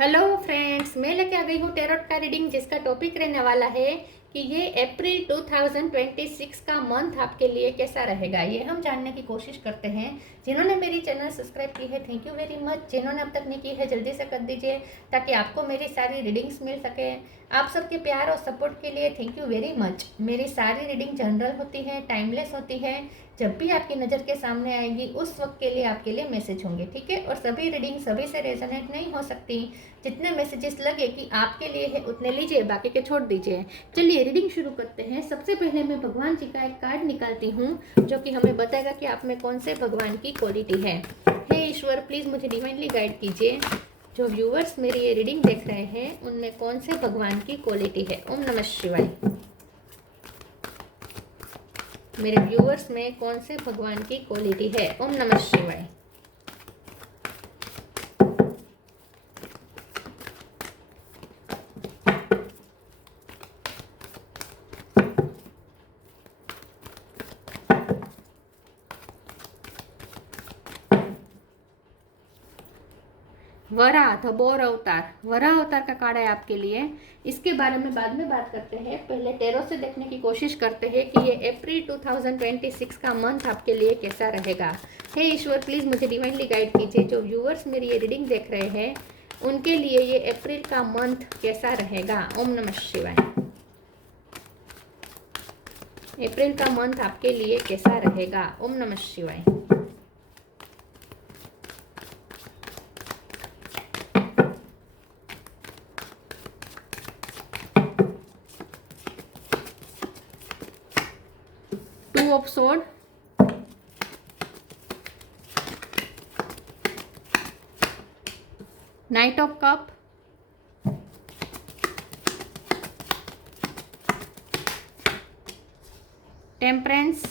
Hello friends, मैं लेके आ गई हूँ टेरोट का रीडिंग जिसका टॉपिक रहने वाला है कि ये अप्रैल 2026 का मंथ आपके लिए कैसा रहेगा। ये हम जानने की कोशिश करते हैं। जिन्होंने मेरी चैनल सब्सक्राइब की है थैंक यू वेरी मच। जिन्होंने अब तक नहीं की है जल्दी से कर दीजिए ताकि आपको मेरी सारी रीडिंग्स मिल सके। आप सबके प्यार और सपोर्ट के लिए थैंक यू वेरी मच। मेरी सारी रीडिंग जनरल होती है, टाइमलेस होती है। जब भी आपकी नज़र के सामने आएगी उस वक्त के लिए आपके लिए मैसेज होंगे, ठीक है। और सभी रीडिंग सभी से रेजोनेट नहीं हो सकती। जितने मैसेजेस लगे कि आपके लिए है उतने लीजिए, बाकी के छोड़ दीजिए। चलिए रीडिंग शुरू करते हैं। सबसे पहले मैं भगवान जी का एक कार्ड निकालती हूँ जो कि हमें बताएगा कि आप में कौन से भगवान की क्वालिटी है। हे ईश्वर, प्लीज़ मुझे डिवाइनली गाइड कीजिए। जो व्यूअर्स मेरी ये रीडिंग देख रहे हैं उनमें कौन से भगवान की क्वालिटी है। ओम नमः शिवाय। मेरे व्यूअर्स में कौन से भगवान की क्वालिटी है। ओम नमः शिवाय। वराह द बोर अवतार, वराह अवतार का कार्ड है आपके लिए। इसके बारे में बाद में बात करते हैं। पहले टेरो से देखने की कोशिश करते हैं कि ये अप्रैल 2026 का मंथ आपके लिए कैसा रहेगा। हे ईश्वर, प्लीज़ मुझे डिवाइनली गाइड कीजिए। जो व्यूअर्स मेरी ये रीडिंग देख रहे हैं उनके लिए ये अप्रैल का मंथ कैसा रहेगा। ओम नमः शिवाय। अप्रैल का मंथ आपके लिए कैसा रहेगा। ओम नमः शिवाय। Two of sword, night of cup, temperance,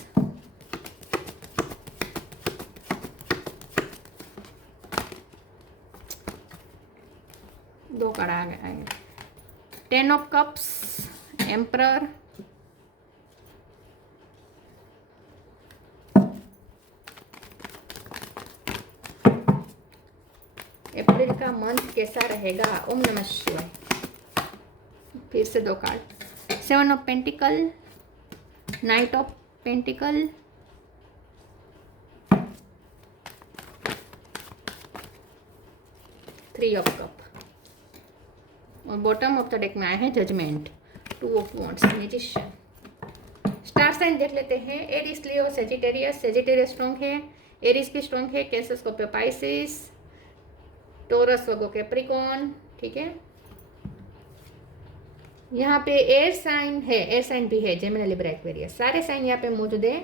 दो कार्ड आ गए, टेन ऑफ कप्स, एम्परर, अप्रैल का मंथ कैसा रहेगा। ओम नमः शिवाय। फिर से दो card, seven of pentacle, knight of pentacle, three of cup और बॉटम ऑफ द डेक में आए हैं judgement, two of wands, magician. Star sign देख लेते हैं। Aries, Leo, Sagittarius. Sagittarius strong है, एरिस भी स्ट्रॉन्ग है, cancer, Scorpio, Pisces, Taurus, Virgo, Capricorn, ठीक है। यहाँ पे एयर साइन है, एयर साइन भी है, जेमिनी, लिब्रा, एक्वेरियस, सारे साइन यहाँ पे मौजूद है।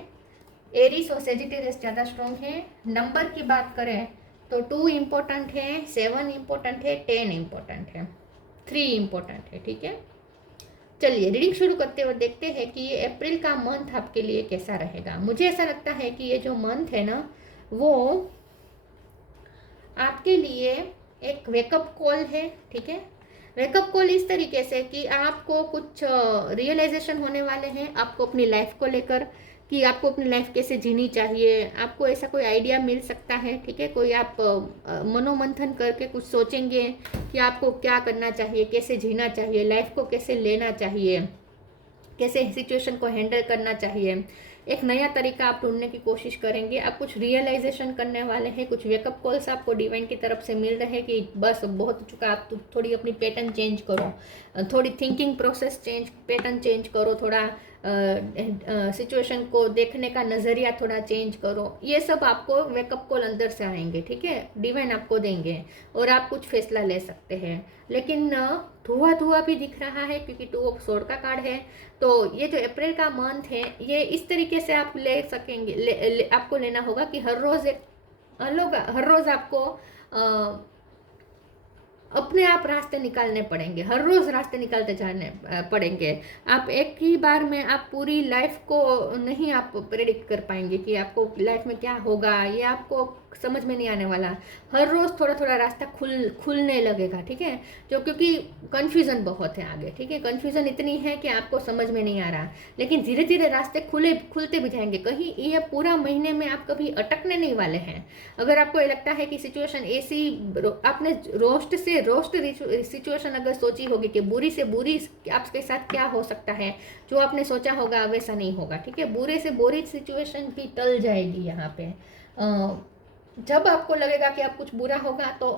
एरिस और सेजिटेरियस ज़्यादा स्ट्रॉन्ग है। नंबर की बात करें तो 2 इम्पोर्टेंट है, 7 इम्पोर्टेंट है, 10 इम्पोर्टेंट है, 3 इम्पोर्टेंट है, ठीक है। चलिए रीडिंग शुरू करते हुए देखते हैं कि ये अप्रैल का मंथ आपके लिए कैसा रहेगा। मुझे ऐसा लगता है कि ये जो मंथ है ना वो आपके लिए एक वेकअप कॉल है, ठीक है। वेकअप कॉल इस तरीके से कि आपको कुछ रियलाइजेशन होने वाले हैं आपको अपनी लाइफ को लेकर, कि आपको अपनी लाइफ कैसे जीनी चाहिए। आपको ऐसा कोई आइडिया मिल सकता है, ठीक है। कोई आप मनोमंथन करके कुछ सोचेंगे कि आपको क्या करना चाहिए, कैसे जीना चाहिए, लाइफ को कैसे लेना चाहिए, कैसे सिचुएशन को हैंडल करना चाहिए। एक नया तरीका आप ढूंढने की कोशिश करेंगे। आप कुछ रियलाइजेशन करने वाले हैं, कुछ वेकअप कॉल्स आपको डिवाइन की तरफ से मिल रहे हैं कि बस बहुत हो चुका, आप थोड़ी अपनी पैटर्न चेंज करो, थोड़ी thinking process change, pattern change करो, थोड़ा सिचुएशन को देखने का नज़रिया थोड़ा चेंज करो। ये सब आपको वेकअप कॉल अंदर से आएंगे, ठीक है, डिवाइन आपको देंगे और आप कुछ फैसला ले सकते हैं। लेकिन धुआं धुआं भी दिख रहा है क्योंकि 2 ऑफ सोर्ड का कार्ड है। तो ये जो अप्रैल का मंथ है ये इस तरीके से आप ले सकेंगे, आपको लेना होगा कि हर रोज़ आपको अपने आप रास्ते निकालने पड़ेंगे, हर रोज़ रास्ते निकालते जाने पड़ेंगे। आप एक ही बार में आप पूरी लाइफ को नहीं आप प्रेडिक्ट कर पाएंगे कि आपको लाइफ में क्या होगा। ये आपको समझ में नहीं आने वाला। हर रोज़ थोड़ा थोड़ा रास्ता खुलने लगेगा, ठीक है, जो क्योंकि कन्फ्यूज़न बहुत है आगे, ठीक है, कन्फ्यूज़न इतनी है कि आपको समझ में नहीं आ रहा, लेकिन धीरे धीरे रास्ते खुलते भी जाएंगे। कहीं ये पूरा महीने में आप कभी अटकने नहीं वाले हैं। अगर आपको ये लगता है कि सिचुएशन ऐसी, आपने रोस्ट सिचुएशन अगर सोची होगी कि बुरी से बुरी आपके साथ क्या हो सकता है, जो आपने सोचा होगा वैसा नहीं होगा, ठीक है, बुरे से बुरी सिचुएशन भी टल जाएगी यहाँ पे। जब आपको लगेगा कि अब कुछ बुरा होगा तो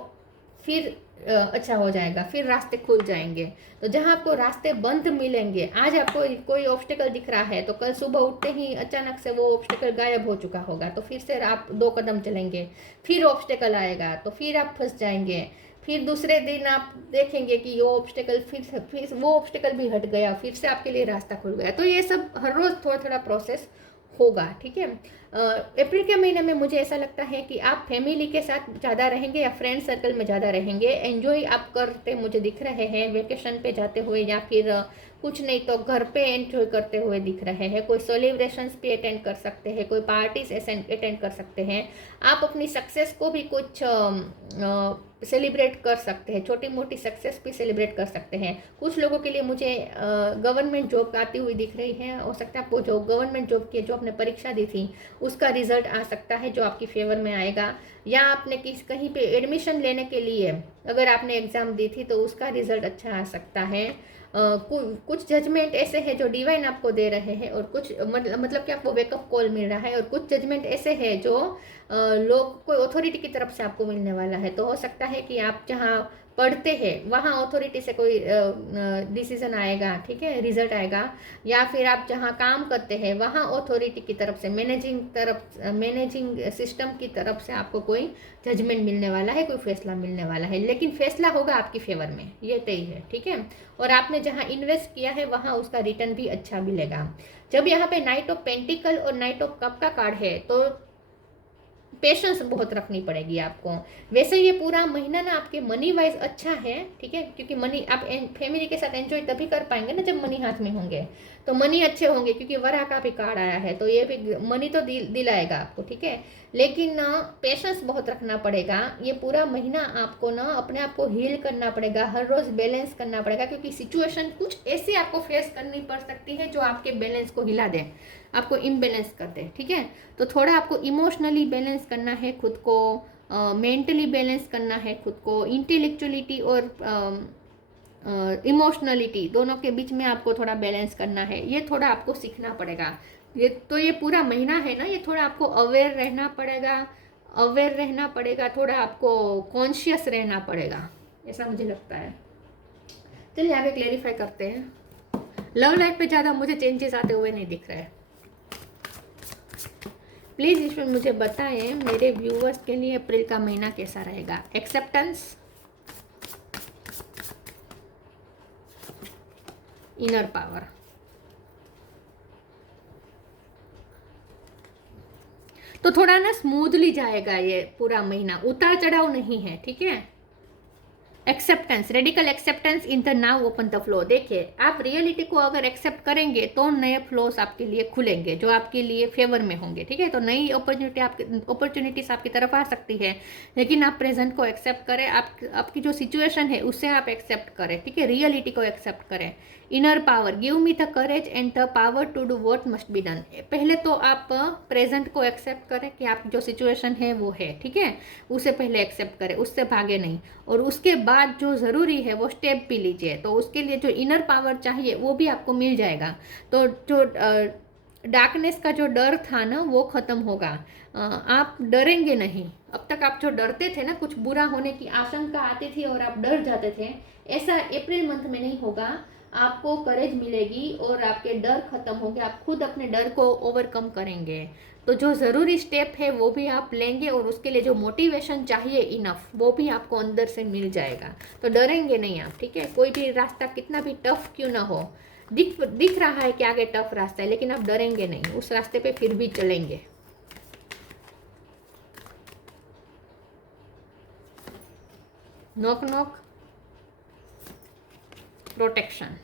फिर अच्छा हो जाएगा, फिर रास्ते खुल जाएंगे। तो जहाँ आपको रास्ते बंद मिलेंगे, आज आपको कोई ऑब्स्टेकल दिख रहा है तो कल सुबह उठते ही अचानक से वो ऑब्स्टेकल गायब हो चुका होगा, तो फिर से आप 2 कदम चलेंगे, फिर ऑब्स्टेकल आएगा तो फिर आप फंस जाएंगे, फिर दूसरे दिन आप देखेंगे कि वो ऑब्स्टेकल फिर वो ऑब्स्टेकल भी हट गया, फिर से आपके लिए रास्ता खुल गया। तो ये सब हर रोज़ थोड़ा थोड़ा प्रोसेस होगा, ठीक है। अप्रैल के महीने में मुझे ऐसा लगता है कि आप फैमिली के साथ ज़्यादा रहेंगे या फ्रेंड सर्कल में ज़्यादा रहेंगे, एंजॉय आप करते मुझे दिख रहे हैं, वेकेशन पे जाते हुए या फिर कुछ नहीं तो घर पे एंजॉय करते हुए दिख रहे हैं। कोई सेलिब्रेशंस भी अटेंड कर सकते हैं, कोई पार्टीज अटेंड कर सकते हैं। आप अपनी सक्सेस को भी कुछ सेलिब्रेट कर सकते हैं, छोटी मोटी सक्सेस भी सेलिब्रेट कर सकते हैं। कुछ लोगों के लिए मुझे गवर्नमेंट जॉब आती हुई दिख रही है, हो सकता है आपको जो गवर्नमेंट जॉब की जो आपने परीक्षा दी थी उसका रिजल्ट आ सकता है जो आपकी फेवर में आएगा, या आपने कहीं पे एडमिशन लेने के लिए अगर आपने एग्ज़ाम दी थी तो उसका रिजल्ट अच्छा आ सकता है। कुछ जजमेंट ऐसे हैं जो डिवाइन आपको दे रहे हैं, और कुछ मतलब कि आपको वेकअप कॉल मिल रहा है, और कुछ जजमेंट ऐसे हैं जो लोग कोई अथॉरिटी की तरफ से आपको मिलने वाला है। तो हो सकता है कि आप जहाँ पढ़ते हैं वहाँ अथॉरिटी से कोई डिसीजन आएगा, ठीक है, रिजल्ट आएगा, या फिर आप जहाँ काम करते हैं वहाँ अथॉरिटी की तरफ से मैनेजिंग सिस्टम की तरफ से आपको कोई जजमेंट मिलने वाला है, कोई फैसला मिलने वाला है, लेकिन फैसला होगा आपकी फेवर में, ये तय है, ठीक है। और आपने जहाँ इन्वेस्ट किया है वहाँ उसका रिटर्न भी अच्छा मिलेगा। जब यहाँ पे नाइट ऑफ पेंटिकल और नाइट ऑफ कप का कार्ड है तो पेशेंस बहुत रखनी पड़ेगी आपको। वैसे ये पूरा महीना ना आपके मनी वाइज अच्छा है, ठीक है, क्योंकि मनी आप फैमिली के साथ एंजॉय तभी कर पाएंगे ना जब मनी हाथ में होंगे, तो मनी अच्छे होंगे, क्योंकि वरा का भी कार्ड आया है तो ये भी मनी तो दिलाएगा आपको, ठीक है, लेकिन पेशेंस बहुत रखना पड़ेगा। ये पूरा महीना आपको ना अपने आप को हील करना पड़ेगा, हर रोज़ बैलेंस करना पड़ेगा, क्योंकि सिचुएशन कुछ ऐसी आपको फेस करनी पड़ सकती है जो आपके बैलेंस को हिला दे, आपको इम्बैलेंस कर दे, ठीक है। तो थोड़ा आपको इमोशनली बैलेंस करना है खुद को, मेंटली बैलेंस करना है खुद को, इंटेलेक्चुअलिटी और इमोशनलिटी दोनों के बीच में आपको थोड़ा बैलेंस करना है, ये थोड़ा आपको सीखना पड़ेगा। ये पूरा महीना है ना, ये थोड़ा आपको अवेयर रहना पड़ेगा, थोड़ा आपको कॉन्शियस रहना पड़ेगा, ऐसा मुझे लगता है। चलिए आगे क्लेरिफाई करते हैं। लव लाइफ पे ज़्यादा मुझे चेंजेस आते हुए नहीं दिख रहे हैं। प्लीज़ ईश्वर मुझे बताएं मेरे व्यूवर्स के लिए अप्रैल का महीना कैसा रहेगा। Acceptance, inner power. तो थोड़ा ना स्मूथली जाएगा ये पूरा महीना, उतार चढ़ाव नहीं है, ठीक है। Acceptance, radical acceptance in the now open the flow. देखिए आप रियलिटी को अगर एक्सेप्ट करेंगे तो नए फ्लोस आपके लिए खुलेंगे जो आपके लिए फेवर में होंगे, ठीक है। तो नई अपॉर्चुनिटीज आपकी तरफ आ सकती है, लेकिन आप प्रेजेंट को एक्सेप्ट करें, आपकी जो सिचुएशन है उससे आप एक्सेप्ट करें, ठीक है, रियलिटी को एक्सेप्ट करें। Inner power, give me the courage and the power to do what must be done. पहले तो आप प्रेजेंट को एक्सेप्ट करें कि आप जो सिचुएशन है वो है, ठीक है, उसे पहले एक्सेप्ट करें, उससे भागे नहीं, और उसके बाद जो ज़रूरी है वो स्टेप भी लीजिए। तो उसके लिए जो इनर पावर चाहिए वो भी आपको मिल जाएगा। तो जो डार्कनेस का जो डर था ना वो ख़त्म होगा, आप डरेंगे नहीं। अब तक आप जो डरते थे ना, कुछ बुरा होने की आशंका आती थी और आप डर जाते थे, ऐसा अप्रैल मंथ में नहीं होगा। आपको करेज मिलेगी और आपके डर खत्म होंगे, आप खुद अपने डर को ओवरकम करेंगे। तो जो ज़रूरी स्टेप है वो भी आप लेंगे, और उसके लिए जो मोटिवेशन चाहिए इनफ वो भी आपको अंदर से मिल जाएगा। तो डरेंगे नहीं आप, ठीक है। कोई भी रास्ता कितना भी टफ क्यों ना हो, दिख रहा है कि आगे टफ रास्ता है, लेकिन आप डरेंगे नहीं, उस रास्ते पे फिर भी चलेंगे। Knock knock, protection.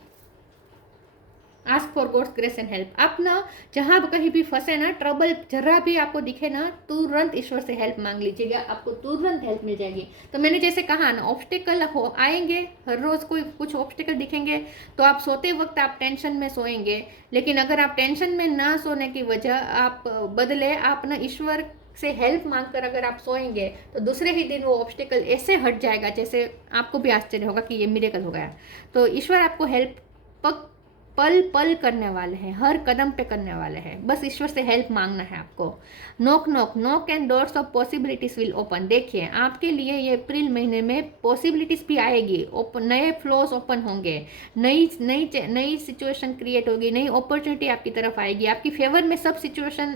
Ask for God's grace and help. आप ना जहाँ कहीं भी फंसे ना, ट्रबल जरा भी आपको दिखे ना, तुरंत ईश्वर से हेल्प मांग लीजिएगा, आपको तुरंत हेल्प मिल जाएगी। तो मैंने जैसे कहा ना, ऑब्स्टिकल हो आएंगे, हर रोज़ कोई कुछ ऑब्स्टिकल दिखेंगे, तो आप सोते वक्त आप टेंशन में सोएंगे। लेकिन अगर आप टेंशन में ना सोने की वजह आप बदले आप ना ईश्वर से हेल्प मांगकर अगर आप सोएंगे, तो दूसरे ही दिन वो ऑब्स्टिकल ऐसे हट जाएगा जैसे आपको भी आश्चर्य होगा कि ये मिरेकल हो गया। तो ईश्वर आपको हेल्प पल पल करने वाले हैं, हर कदम पे करने वाले हैं। बस ईश्वर से हेल्प मांगना है आपको। Knock knock knock and doors of possibilities will open. देखिए आपके लिए ये अप्रैल महीने में पॉसिबिलिटीज भी आएगी, नए फ्लोज ओपन होंगे, नई नई नई सिचुएशन क्रिएट होगी, नई अपॉर्चुनिटी आपकी तरफ आएगी। आपकी फेवर में सब सिचुएशन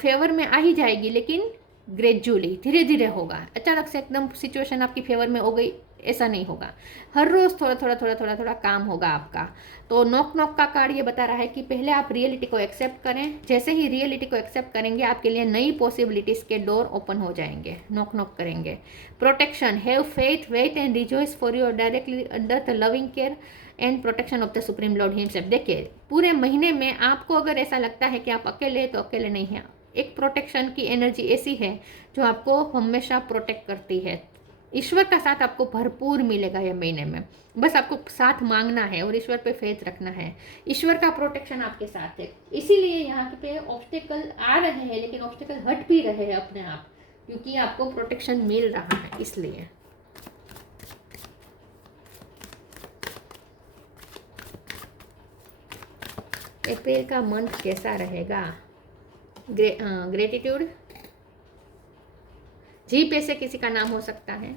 फेवर में आ ही जाएगी, लेकिन ग्रेजुअली धीरे धीरे होगा। अचानक से एकदम सिचुएशन आपकी फेवर में हो गई, ऐसा नहीं होगा। हर रोज़ थोड़ा थोड़ा थोड़ा थोड़ा थोड़ा काम होगा आपका। तो नॉक नॉक का कार्ड ये बता रहा है कि पहले आप रियलिटी को एक्सेप्ट करें। जैसे ही रियलिटी को एक्सेप्ट करेंगे, आपके लिए नई पॉसिबिलिटीज़ के डोर ओपन हो जाएंगे। नॉक नॉक करेंगे। Protection, have faith, wait and rejoice for your directly under the loving care and protection of the supreme lord himself. देखिए पूरे महीने में आपको अगर ऐसा लगता है कि आप अकेले हैं, तो अकेले नहीं हैं। एक प्रोटेक्शन की एनर्जी ऐसी है जो आपको हमेशा प्रोटेक्ट करती है। ईश्वर का साथ आपको भरपूर मिलेगा ये महीने में। बस आपको साथ मांगना है और ईश्वर पे फेथ रखना है। ईश्वर का प्रोटेक्शन आपके साथ है, इसीलिए यहाँ पे ऑब्स्टिकल आ रहे हैं, लेकिन ऑब्स्टिकल हट भी रहे हैं अपने आप, क्योंकि आपको प्रोटेक्शन मिल रहा है। इसलिए अप्रैल का मंथ कैसा रहेगा? ग्रेटिट्यूड, जी पे से किसी का नाम हो सकता है।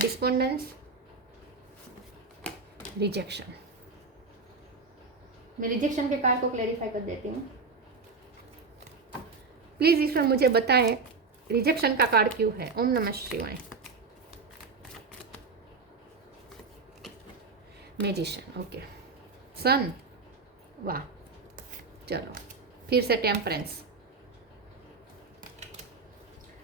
Despondence, rejection. मैं रिजेक्शन के कार्ड को क्लैरिफाई कर देती हूँ। प्लीज ईश्वर मुझे बताएं रिजेक्शन का कार्ड क्यों है। ओम नमः शिवाय। Magician, okay. सन, वाह। चलो फिर से टेम्परेंस।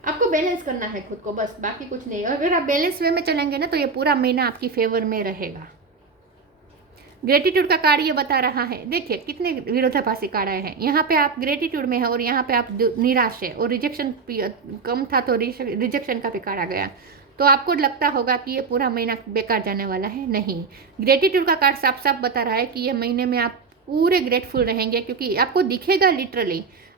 आपको बैलेंस करना है खुद को, बस बाकी कुछ नहीं। और अगर आप बैलेंस वे में चलेंगे ना, तो ये पूरा महीना आपकी फेवर में रहेगा। ग्रेटिट्यूड का कार्ड ये बता रहा है, देखिए कितने विरोधाभासी कार्ड आए हैं। यहाँ पे आप ग्रेटिट्यूड में है और यहाँ पे आप निराश है, और रिजेक्शन कम था तो रिजेक्शन का भी कार्ड आ गया। तो आपको लगता होगा कि ये पूरा महीना बेकार जाने वाला है। नहीं, ग्रेटिट्यूड का कार्ड साफ साफ बता रहा है कि ये महीने में आप पूरे ग्रेटफुल रहेंगे, क्योंकि आपको दिखेगा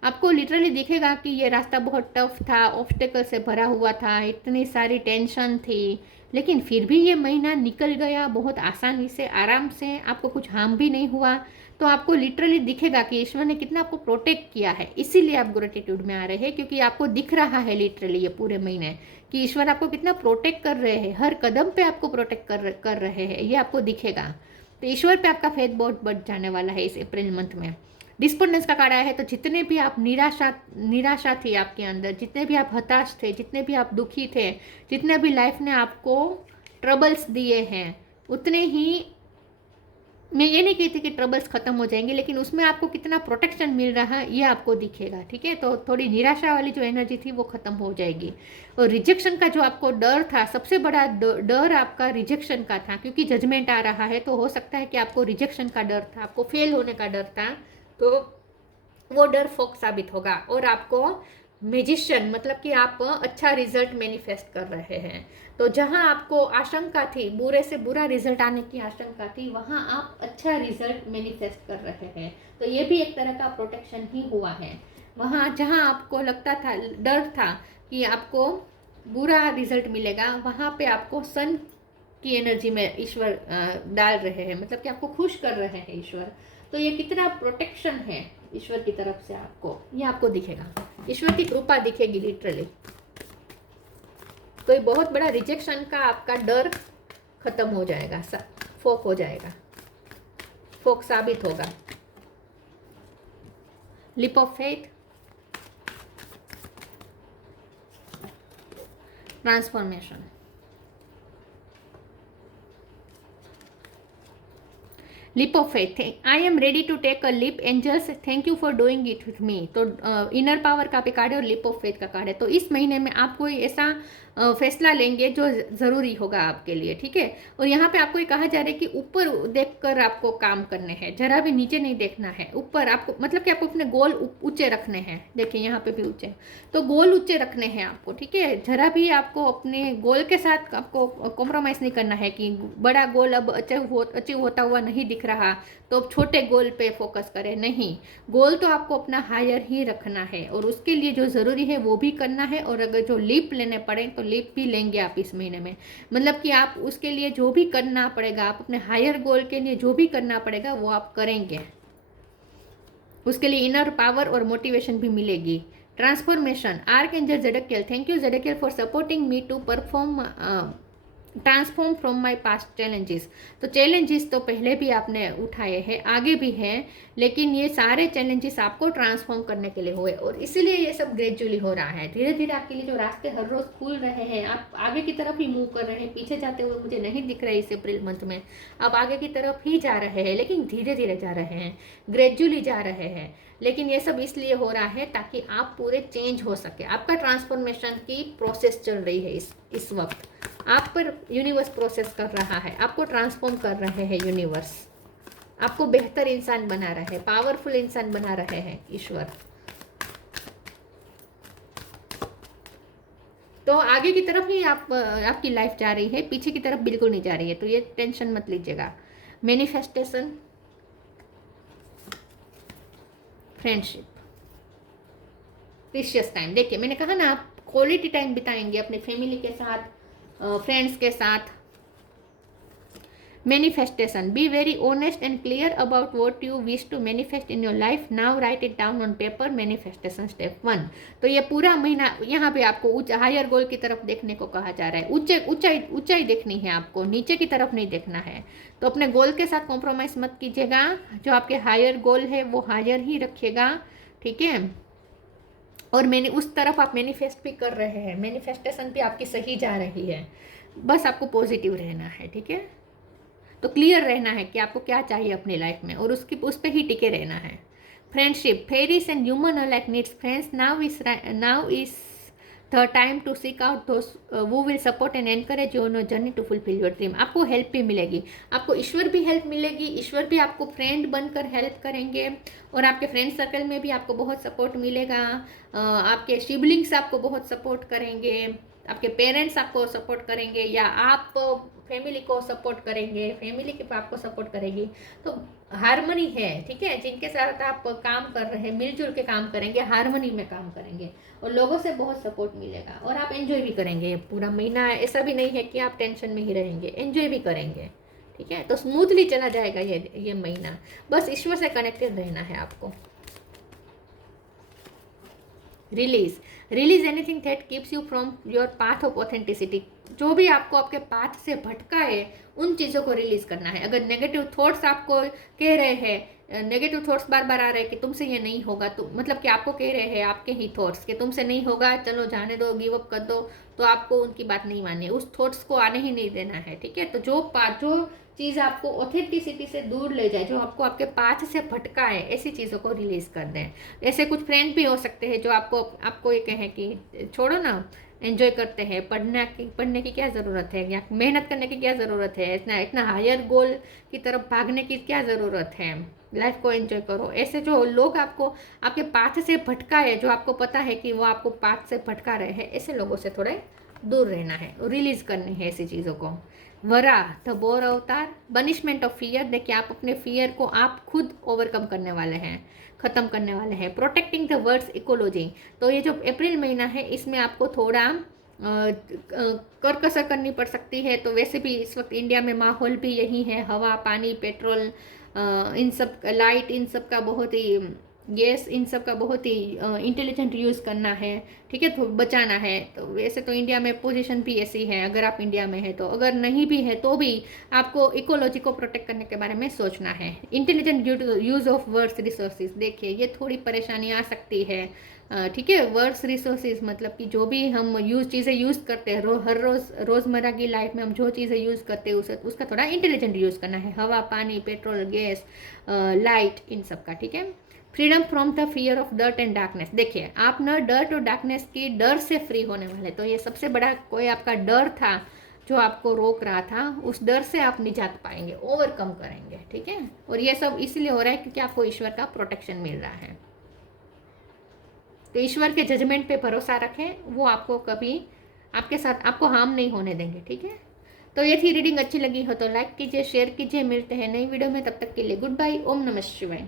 आपको लिटरली दिखेगा कि ये रास्ता बहुत टफ था, ऑब्स्टेकल से भरा हुआ था, इतनी सारी टेंशन थी, लेकिन फिर भी ये महीना निकल गया बहुत आसानी से, आराम से। आपको कुछ हार्म भी नहीं हुआ। तो आपको लिटरली दिखेगा कि ईश्वर ने कितना आपको प्रोटेक्ट किया है। इसीलिए आप ग्रेटिट्यूड में आ रहे हैं, क्योंकि आपको दिख रहा है लिटरली ये पूरे महीने कि ईश्वर आपको कितना प्रोटेक्ट कर रहे हैं, हर कदम पे आपको प्रोटेक्ट कर रहे हैं, ये आपको दिखेगा। तो ईश्वर पे आपका फेथ बहुत बढ़ जाने वाला है इस अप्रैल मंथ में। डिस्पोंडेंस का कार्ड आया है, तो जितने भी आप निराशा थी आपके अंदर, जितने भी आप हताश थे, जितने भी आप दुखी थे, जितने भी लाइफ ने आपको ट्रबल्स दिए हैं, उतने ही, मैं ये नहीं कहती कि ट्रबल्स खत्म हो जाएंगे, लेकिन उसमें आपको कितना प्रोटेक्शन मिल रहा है ये आपको दिखेगा। ठीक है, तो थोड़ी निराशा वाली जो एनर्जी थी वो खत्म हो जाएगी। और रिजेक्शन का जो आपको डर था, सबसे बड़ा डर आपका रिजेक्शन का था, क्योंकि जजमेंट आ रहा है, तो हो सकता है कि आपको रिजेक्शन का डर था, आपको फेल होने का डर था, तो वो डर फोक साबित होगा। और आपको मैजिशियन मतलब कि आप अच्छा रिजल्ट मैनिफेस्ट कर रहे हैं। तो जहां आपको आशंका थी, बुरे से बुरा रिजल्ट आने की आशंका थी, वहां आप अच्छा रिजल्ट मैनिफेस्ट कर रहे हैं। तो ये भी एक तरह का प्रोटेक्शन ही हुआ है। वहां जहां आपको लगता था, डर था कि आपको बुरा रिजल्ट मिलेगा, वहां पे आपको सन की एनर्जी में ईश्वर डाल रहे हैं, मतलब कि आपको खुश कर रहे हैं ईश्वर। तो ये कितना प्रोटेक्शन है ईश्वर की तरफ से आपको, ये आपको दिखेगा। ईश्वर की कृपा दिखेगी लिटरली। कोई बहुत बड़ा रिजेक्शन का आपका डर खत्म हो जाएगा, फोक हो जाएगा, फोक साबित होगा। Leap of faith, transformation. Leap of faith, I am ready to take a leap, angels thank you for doing it with me. तो इनर पावर का भी कार्ड है और लिप ऑफ फेथ का कार्ड है। तो इस महीने में आप कोई ऐसा फैसला लेंगे जो ज़रूरी होगा आपके लिए, ठीक है। और यहाँ पे आपको ये कहा जा रहा है कि ऊपर देखकर आपको काम करने हैं, जरा भी नीचे नहीं देखना है, ऊपर आपको, मतलब कि आपको अपने गोल ऊंचे रखने हैं। देखिए यहाँ पे भी ऊंचे, तो गोल ऊंचे रखने हैं आपको, ठीक है। जरा भी आपको अपने गोल के साथ आपको कॉम्प्रोमाइज़ नहीं करना है कि बड़ा गोल अब अचीव होता हुआ नहीं दिख रहा तो छोटे गोल पे फोकस करें, नहीं। गोल तो आपको अपना हायर ही रखना है और उसके लिए जो ज़रूरी है वो भी करना है। और अगर जो लीप लेने पड़े तो लीप भी लेंगे आप इस महीने में, मतलब कि आप उसके लिए जो भी करना पड़ेगा, आप अपने हायर गोल के लिए जो भी करना पड़ेगा वो आप करेंगे। उसके लिए इनर पावर और मोटिवेशन भी मिलेगी। Transformation, archangel Zadkiel, thank you Zadkiel for supporting me to perform transform from my past challenges. तो चैलेंजेस तो पहले भी आपने उठाए हैं, आगे भी हैं, लेकिन ये सारे चैलेंजेस आपको ट्रांसफॉर्म करने के लिए हुए और इसीलिए ये सब ग्रेजुअली हो रहा है। धीरे धीरे आपके लिए जो रास्ते हर रोज खुल रहे हैं, आप आगे की तरफ ही मूव कर रहे हैं, पीछे जाते हुए मुझे नहीं दिख रहे इस अप्रैल मंथ में। आप आगे की तरफ ही जा रहे हैं, लेकिन धीरे धीरे जा रहे हैं, ग्रेजुअली जा रहे हैं। लेकिन ये सब इसलिए हो रहा है ताकि आप पूरे चेंज हो सके। आपका ट्रांसफॉर्मेशन की प्रोसेस चल रही है इस वक्त, आप पर यूनिवर्स प्रोसेस कर रहा है, आपको ट्रांसफॉर्म कर रहे हैं यूनिवर्स, आपको बेहतर इंसान बना रहे हैं, पावरफुल इंसान बना रहे हैं ईश्वर। तो आगे की तरफ ही आपकी लाइफ जा रही है, पीछे की तरफ बिल्कुल नहीं जा रही है, तो ये टेंशन मत लीजिएगा। Manifestation, friendship, precious time. देखिए मैंने कहा ना, आप क्वालिटी टाइम बिताएंगे अपने फैमिली के साथ, फ्रेंड्स के साथ। Manifestation, be very honest and clear about what you wish to manifest in your life, now write it down on paper, manifestation step 1। तो ये पूरा महीना यहाँ पे आपको हायर गोल की तरफ देखने को कहा जा रहा है। ऊंचाई देखनी है आपको, नीचे की तरफ नहीं देखना है। तो अपने गोल के साथ कॉम्प्रोमाइज़ मत कीजिएगा, जो आपके हायर गोल है वो हायर ही रखिएगा, ठीक है। और मैंने उस तरफ आप मैनिफेस्ट भी कर रहे हैं, मैनिफेस्टेशन भी आपकी सही जा रही है, बस आपको पॉजिटिव रहना है, ठीक है। तो क्लियर रहना है कि आपको क्या चाहिए अपनी लाइफ में और उस पर ही टिके रहना है। Friendship, fairies and human are like needs friends, now is the time to seek out those who will support and encourage your journey to fulfil your dream. आपको हेल्प भी मिलेगी, आपको ईश्वर भी हेल्प मिलेगी, ईश्वर भी आपको फ्रेंड बनकर हेल्प करेंगे और आपके फ्रेंड सर्कल में भी आपको बहुत सपोर्ट मिलेगा। आपके सिबलिंग्स आपको बहुत सपोर्ट करेंगे, आपके पेरेंट्स आपको सपोर्ट करेंगे, या आप फैमिली को सपोर्ट करेंगे, फैमिली के आपको सपोर्ट करेगी। तो हारमोनी है, ठीक है। जिनके साथ आप काम कर रहे हैं मिलजुल के काम करेंगे, हारमोनी में काम करेंगे और लोगों से बहुत सपोर्ट मिलेगा और आप एंजॉय भी करेंगे। ये पूरा महीना ऐसा भी नहीं है कि आप टेंशन में ही रहेंगे, एंजॉय भी करेंगे, ठीक है। तो स्मूथली चला जाएगा ये महीना, बस ईश्वर से कनेक्टेड रहना है आपको। Release anything that keeps you from your path of authenticity. जो भी आपको आपके पाथ से भटकाए उन चीज़ों को रिलीज करना है। अगर नेगेटिव थॉट्स आपको कह रहे हैं, नेगेटिव थॉट्स बार बार आ रहे हैं कि तुमसे ये नहीं होगा, तो मतलब कि आपको कह रहे हैं आपके ही थॉट्स कि तुमसे नहीं होगा, चलो जाने दो, गिव अप कर दो, तो आपको उनकी बात नहीं माननी है, उस थॉट्स को आने ही नहीं देना है, ठीक है। तो जो चीज़ आपको ऑथेंटिसिटी से दूर ले जाए, जो आपको आपके पाथ से भटकाए, ऐसी चीज़ों को रिलीज कर दें। ऐसे कुछ फ्रेंड भी हो सकते हैं जो आपको ये कहें कि छोड़ो ना, एंजॉय करते हैं, पढ़ने की क्या ज़रूरत है, या मेहनत करने की क्या ज़रूरत है, इतना हायर गोल की तरफ भागने की क्या ज़रूरत है, लाइफ को एंजॉय करो। ऐसे जो लोग आपको आपके पाथ से भटकाए, जो आपको पता है कि वो आपको पाथ से भटका रहे हैं, ऐसे लोगों से थोड़े दूर रहना है, रिलीज करनी है ऐसी चीज़ों को। वरा, द बोर अवतार, बनिशमेंट ऑफ फियर। देखिए आप अपने फियर को आप खुद ओवरकम करने वाले हैं, ख़त्म करने वाले हैं। Protecting the words ecology. तो ये जो अप्रैल महीना है इसमें आपको थोड़ा करकसर करनी पड़ सकती है। तो वैसे भी इस वक्त इंडिया में माहौल भी यही है, हवा, पानी, पेट्रोल, इन सब लाइट, इन सब का बहुत ही गैस, इन सब का बहुत ही इंटेलिजेंट यूज़ करना है, ठीक है, तो बचाना है। तो वैसे तो इंडिया में पोजीशन भी ऐसी है, अगर आप इंडिया में है तो, अगर नहीं भी है तो भी आपको इकोलॉजी को प्रोटेक्ट करने के बारे में सोचना है। Intelligent use of words resources. देखिए ये थोड़ी परेशानी आ सकती है, ठीक है। वर्ड्स रिसोर्सेज मतलब कि जो भी हम चीज़ें यूज़ करते हैं हर रोज़मर्रा की लाइफ में हम जो चीज़ें यूज़ करते हैं उसका थोड़ा इंटेलिजेंट यूज़ करना है। हवा, पानी, पेट्रोल, गैस, लाइट, इन सब का, ठीक है। Freedom from the fear of dirt and darkness. देखिए आप ना डर्ट और डार्कनेस की डर से फ्री होने वाले, तो ये सबसे बड़ा कोई आपका डर था जो आपको रोक रहा था, उस डर से आप निजात पाएंगे, ओवरकम करेंगे, ठीक है। और ये सब इसलिए हो रहा है क्योंकि आपको ईश्वर का प्रोटेक्शन मिल रहा है। तो ईश्वर के जजमेंट पे भरोसा रखें, वो आपको कभी आपके साथ आपको हार्म नहीं होने देंगे, ठीक है। तो ये थी रीडिंग। अच्छी लगी हो तो लाइक कीजिए, शेयर कीजिए। मिलते हैं नई वीडियो में, तब तक के लिए गुड बाय। ओम नमः शिवाय।